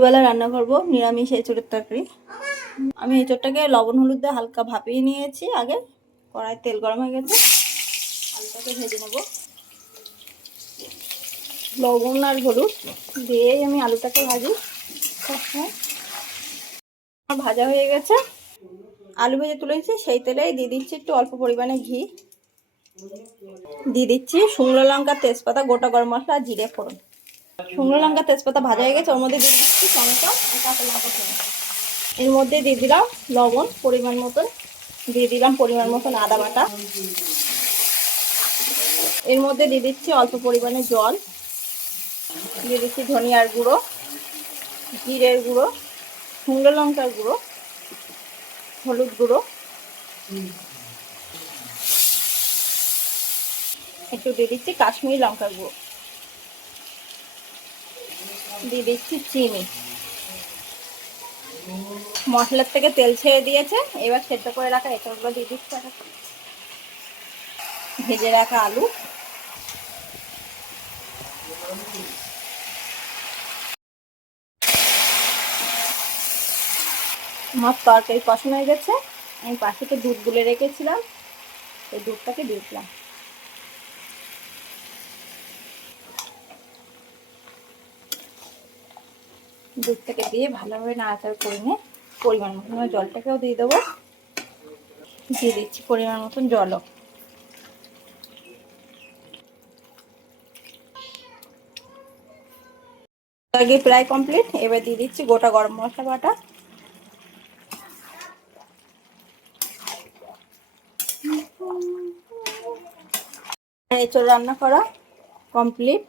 দুবেলা রান্না করবো নিরামিষ এঁচোড়ের তরকারি। আমি এঁচোড়টাকে লবণ হলুদ দিয়ে হালকা ভাপিয়ে নিয়েছি। আগে কড়াই তেল গরম হয়ে গেছে, আলুটাকে ভেজে নেব। লবণ আর হলুদ দিয়েই আমি আলুটাকে ভাজি। ভাজা হয়ে গেছে, আলু ভেজে তুলেছি। সেই তেলেই দিয়ে দিচ্ছি একটু অল্প পরিমাণে ঘি, দিয়ে দিচ্ছি শুকনো লঙ্কা, তেজপাতা, গোটা গরম মশলা, জিরে ফোড়ন। শুকনো লঙ্কা তেজপাতা ভাজা হয়ে গেছে, ওর মধ্যে দিয়ে দিচ্ছি টমেটো আর কাঁচা লঙ্কা ফোড়ন। এর মধ্যে দিয়ে দিলাম লবণ পরিমাণ মতন, দিয়ে দিলাম পরিমাণ মতন আদা বাটা। এর মধ্যে দিয়ে দিচ্ছি অল্প পরিমাণে জল, দিয়ে দিচ্ছি ধনিয়ার গুঁড়ো, জিরের গুঁড়ো, শুকনো লঙ্কার গুঁড়ো, হলুদ গুঁড়ো, একটু দিয়ে দিচ্ছি কাশ্মীরি লঙ্কার গুঁড়ো, দিয়ে দিচ্ছি চিনি। মশলার থেকে তেল ছেড়ে দিয়েছে, এবার সেদ্ধ করে রাখা এঁচোড়গুলো দিয়ে দিচ্ছি। ভেজে রাখা আলু, আমার তরকারি কষানো হয়ে গেছে। আমি পাশে তো দুধ গুলে রেখেছিলাম, এই দুধটাকে দিয়ে দিলাম। দুধটাকে দিয়ে ভালোভাবে নাড়াচাড়া করে নিয়ে পরিমাণ মতন জলটাকেও দিয়ে দেবো, দিয়ে দিচ্ছি পরিমাণ মতন জলও। আগে প্রায় কমপ্লিট, এবার দিয়ে দিচ্ছি গোটা গরম মশলা বাটা। এঁচোড় রান্না করা কমপ্লিট।